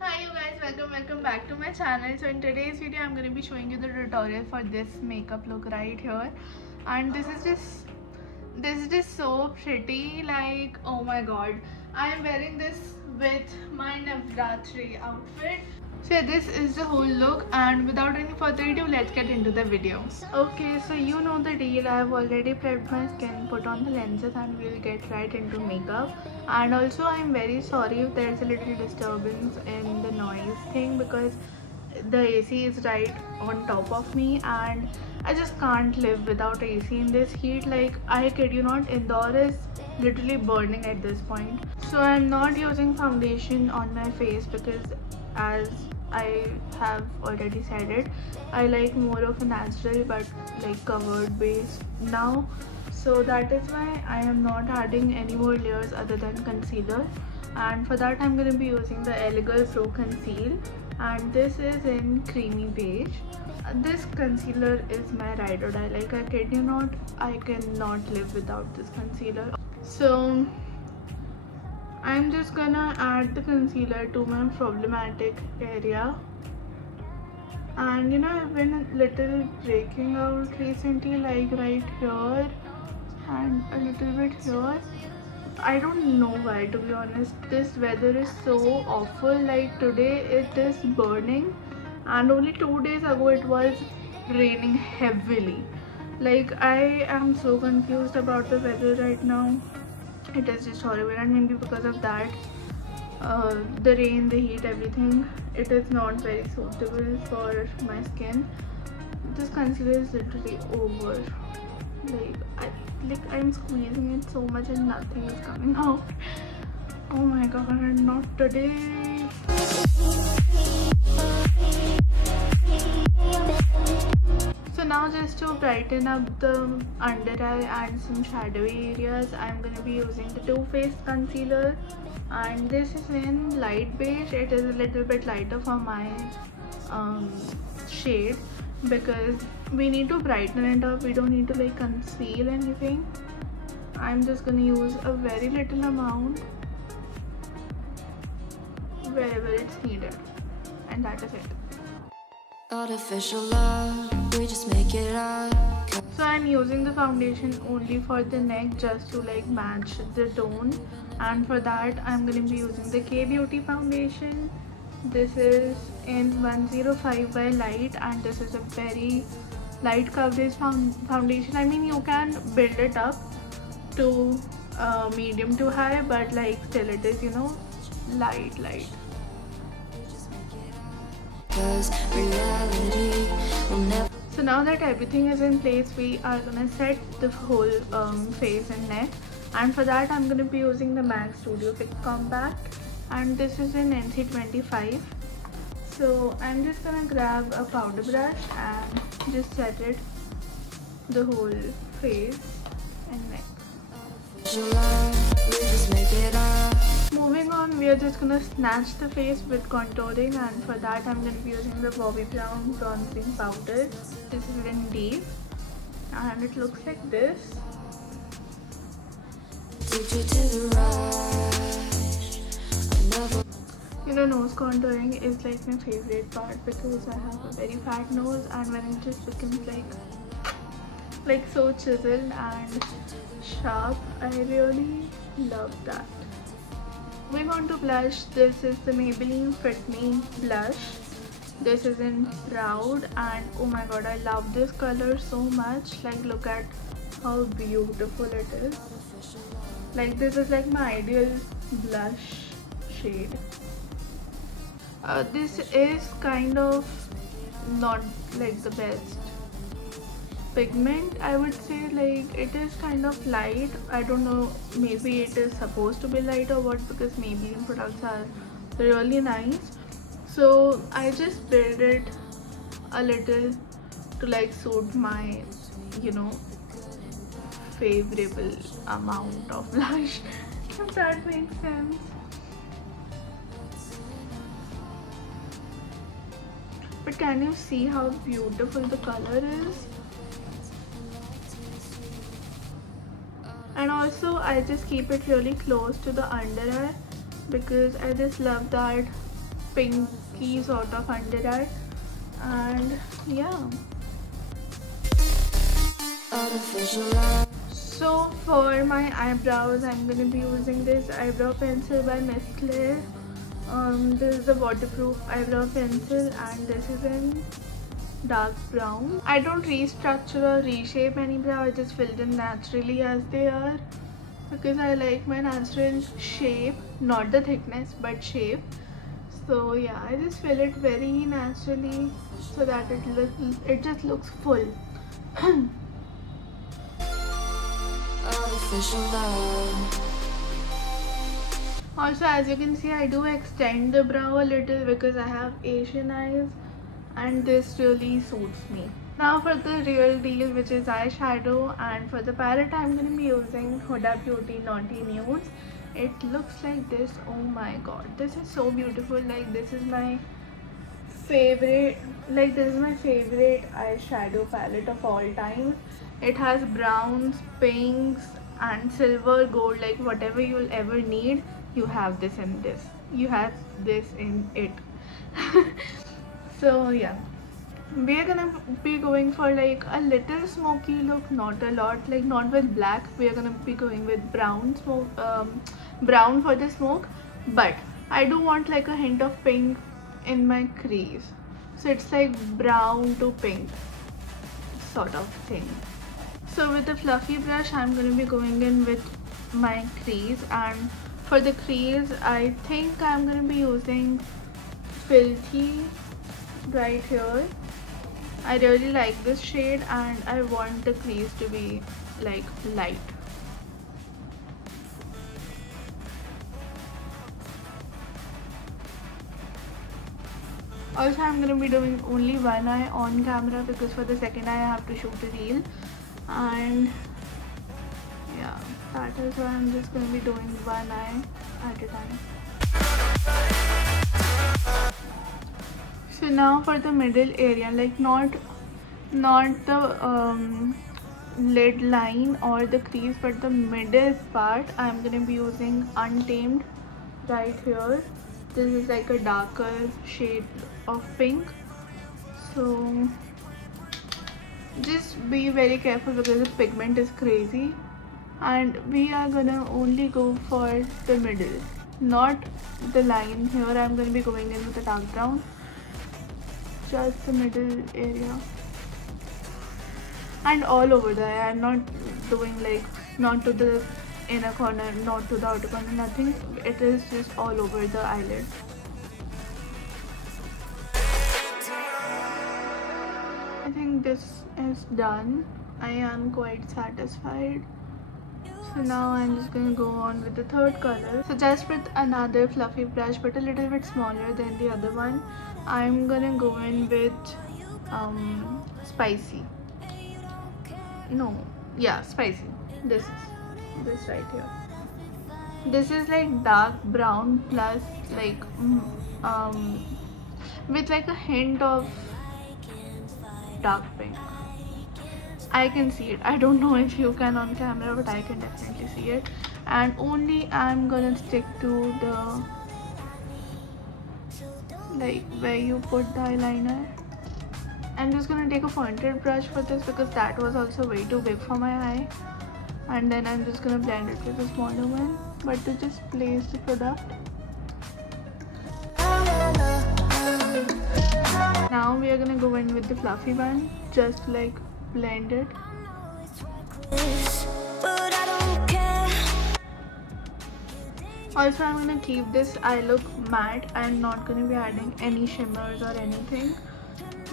Hi you guys, welcome back to my channel. So in today's video I'm going to be showing you the tutorial for this makeup look right here, and this is just so pretty. Like, oh my god, I am wearing this with my Navratri outfit. So yeah, this is the whole look, and without any further ado, let's get into the video. Okay, so you know the deal. I have already prepped my skin, put on the lenses, and we'll get right into makeup. And also I'm very sorry if there's a little disturbance in the noise thing, because the AC is right on top of me and I just can't live without AC in this heat. Like, I kid you not, Indore is literally burning at this point. So I'm not using foundation on my face because, as I have already said it, I like more of a natural but like covered base now. So that is why I am not adding any more layers other than concealer, and for that I'm going to be using the Eyeshadow Pro Conceal, and this is in creamy beige. This concealer is my ride or die. Like, I kid you not, I cannot live without this concealer. So I'm just gonna add the concealer to my problematic area. And you know, I've been a little breaking out recently, like right here and a little bit here. I don't know why, to be honest. This weather is so awful. Like, today it is burning and only 2 days ago it was raining heavily. Like, I am so confused about the weather right now. It is just horrible, and maybe because of that, the rain, the heat, everything, it is not very suitable for my skin. This concealer is literally over. Like, I'm squeezing it so much and nothing is coming out. Oh my god, not today. So now, just to brighten up the under eye and some shadowy areas, I'm going to be using the Too Faced concealer, and this is in light beige. It is a little bit lighter for my shade, because we need to brighten it up. We don't need to like conceal anything. I'm just going to use a very little amount wherever it's needed, and that is it. Artificial love, we just make it up. So I'm using the foundation only for the neck, just to like match the tone, and for that I'm going to be using the K Beauty foundation. This is in 105 by Light, and this is a very light coverage foundation. I mean, you can build it up to medium to high, but like still it is, you know, light. So now that everything is in place, we are gonna set the whole face and neck, and for that I'm gonna be using the MAC Studio Fix Compact, and this is in NC25. So I'm just gonna grab a powder brush and just set it the whole face and neck. Moving on, we are just gonna snatch the face with contouring, and for that I'm gonna be using the Bobbi Brown bronzing powder. This is in Deep, and it looks like this. You know, nose contouring is like my favorite part, because I have a very fat nose, and when it just becomes like so chiseled and sharp, I really love that. Moving on to blush, this is the Maybelline Fit Me blush. This is in Proud, and oh my god, I love this color so much. Like, look at how beautiful it is. Like, this is like my ideal blush shade. This is kind of not like the best pigment, I would say. Like, it is kind of light. I don't know, maybe it is supposed to be light or what, because Maybelline products are really nice. So I just build it a little to like suit my, you know, favorable amount of blush, if that makes sense. But can you see how beautiful the color is? And also, I just keep it really close to the under eye, because I just love that pinky sort of under eye. And yeah. So for my eyebrows, I'm gonna be using this eyebrow pencil by Miss Claire. This is the waterproof eyebrow pencil, and this is in dark brown. I don't restructure or reshape any brow, I just fill them naturally as they are because I like my natural shape, not the thickness but shape. So yeah, I just fill it very naturally so that it just looks full. Also, as you can see, I do extend the brow a little because I have Asian eyes and this really suits me. Now for the real deal, which is eyeshadow, and for the palette I'm going to be using Huda Beauty Naughty Nudes. It looks like this. Oh my god, this is so beautiful. Like this is my favorite eyeshadow palette of all time. It has browns, pinks and silver, gold, like whatever you'll ever need, you have this in this. You have this in it. So yeah, we are gonna be going for like a little smoky look, not a lot, like not with black. We are gonna be going with brown smoke, brown for the smoke, but I do want like a hint of pink in my crease, so it's like brown to pink sort of thing. So with the fluffy brush, I'm gonna be going in with my crease, and for the crease, I think I'm gonna be using Filthy right here. I really like this shade and I want the crease to be like light. Also, I'm gonna be doing only one eye on camera because for the second eye I have to shoot a reel, and yeah, that is why I'm just gonna be doing one eye at a time. So now for the middle area, like not the lid line or the crease, but the middle part, I'm gonna be using Untamed right here. This is like a darker shade of pink, so just be very careful because the pigment is crazy, and we are gonna only go for the middle, not the line here. I'm gonna be going in with a dark brown, just the middle area and all over the eye. I'm not doing like not to the inner corner, not to the outer corner, nothing. It is just all over the eyelid. I think this is done. I am quite satisfied. So now I'm just going to go on with the third color. So just with another fluffy brush but a little bit smaller than the other one, I'm gonna go in with Spicy. No, yeah, Spicy. This right here. This is like dark brown plus like with like a hint of dark pink. I can see it. I don't know if you can on camera, but I can definitely see it. And only I'm gonna stick to the like where you put the eyeliner. I'm just gonna take a pointed brush for this because that was also way too big for my eye, and then I'm just gonna blend it with a smaller one, but to just place the product. Now we are gonna go in with the fluffy one, just like blend it. Also, I'm gonna keep this eye look matte. I'm not gonna be adding any shimmers or anything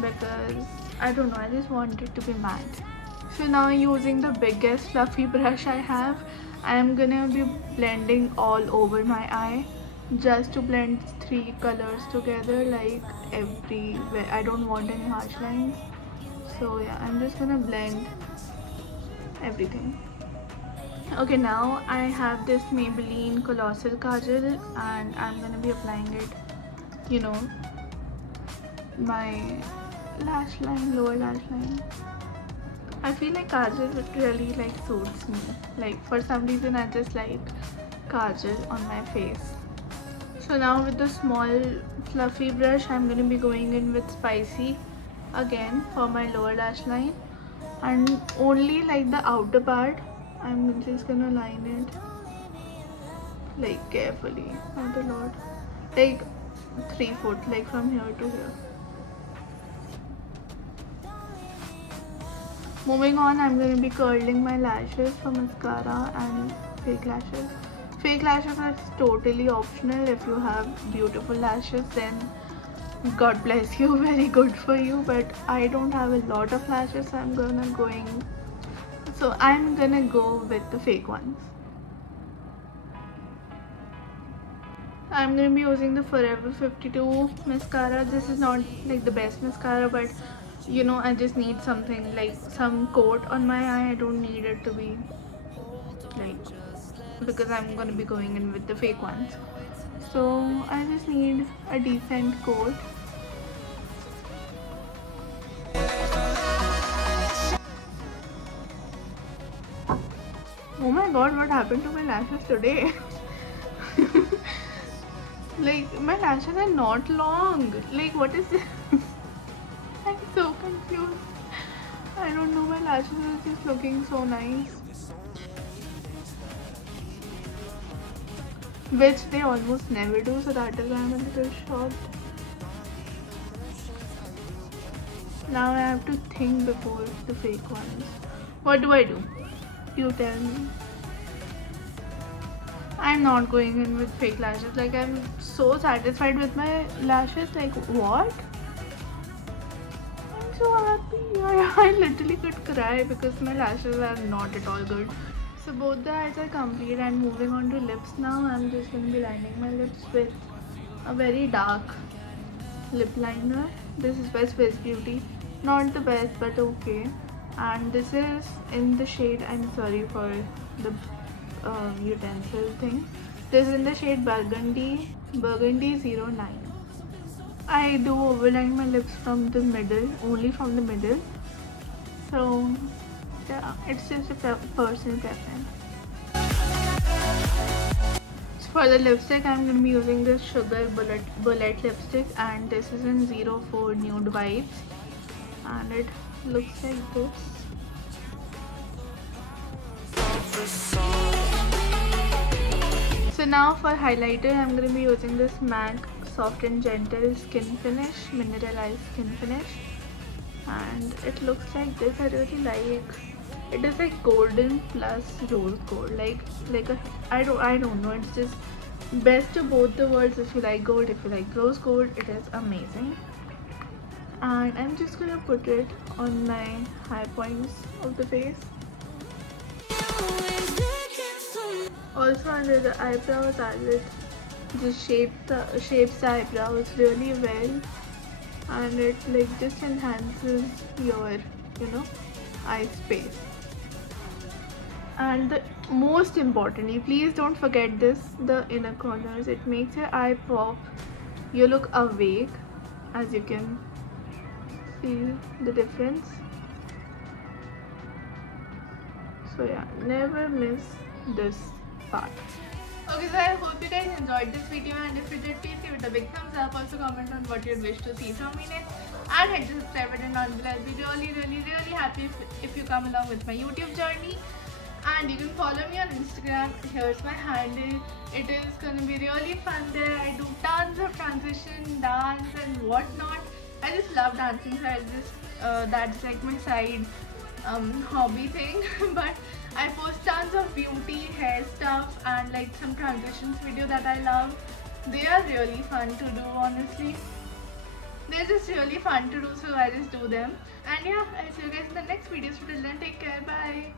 because I don't know, I just want it to be matte. So now, using the biggest fluffy brush I have, I am gonna be blending all over my eye just to blend three colors together, like everywhere. I don't want any harsh lines, so yeah, I'm just gonna blend everything. Okay, now I have this Maybelline Colossal Kajal and I'm gonna be applying it, you know, my lash line, lower lash line. I feel like Kajal really like suits me. Like for some reason I just like Kajal on my face. So now with the small fluffy brush, I'm going to be going in with Spicy again for my lower lash line, and only like the outer part. I'm just going to line it like carefully, not a lot, like 3/4, like from here to here. Moving on, I'm going to be curling my lashes for mascara and fake lashes. Fake lashes are totally optional. If you have beautiful lashes, then God bless you, very good for you. But I don't have a lot of lashes, so I'm gonna go with the fake ones. I'm gonna be using the Forever 52 mascara. This is not like the best mascara, but you know, I just need something like some coat on my eye. I don't need it to be like, because I'm gonna be going in with the fake ones. So I just need a decent coat. Oh my god, what happened to my lashes today? Like, my lashes are not long. Like, what is this? I'm so confused. I don't know, my lashes are just looking so nice. Which they almost never do, so that is why I'm a little shocked. Now I have to think before the fake ones. What do I do? You tell me. I'm not going in with fake lashes. Like, I'm so satisfied with my lashes. Like, what? I'm so happy. I literally could cry because my lashes are not at all good. So both the eyes are complete, and moving on to lips now. I'm just going to be lining my lips with a very dark lip liner. This is by Swiss Beauty. Not the best, but okay. And this is in the shade, I'm sorry for the utensil thing. This is in the shade Burgandy 09. I do overline my lips from the middle, only from the middle. So yeah, it's just a personal preference. So for the lipstick, I'm going to be using this Sugar Bullet lipstick, and this is in 04 Nude Vibes, and it looks like this. So now for highlighter, I'm going to be using this MAC Soft and Gentle Skin Finish, Mineralized Skin Finish, and it looks like this. I really like it. Is like golden plus rose gold, like a, I don't know, it's just best of both the worlds. If you like gold, if you like rose gold, it is amazing. And I'm just gonna put it on my high points of the face. Also under the eyebrows, I will just shapes the eyebrows really well, and it like just enhances your, you know, eye space. And the most importantly, please don't forget this, the inner corners. It makes your eye pop. You look awake, as you can feel the difference. So yeah, never miss this part. Okay, so I hope you guys enjoyed this video, and if you did, please give it a big thumbs up. Also comment on what you'd wish to see from me next, and hit the subscribe button down below. I'll be really happy if you come along with my YouTube journey. And you can follow me on Instagram. Here's my handle. It is gonna be really fun there. I do tons of transition, dance and whatnot. I just love dancing, so I just that's like my side hobby thing. But I post tons of beauty, hair stuff, and like some transitions video that I love. They are really fun to do, honestly. They're just really fun to do, so I just do them. And yeah, I'll see you guys in the next video. So till then, take care, bye.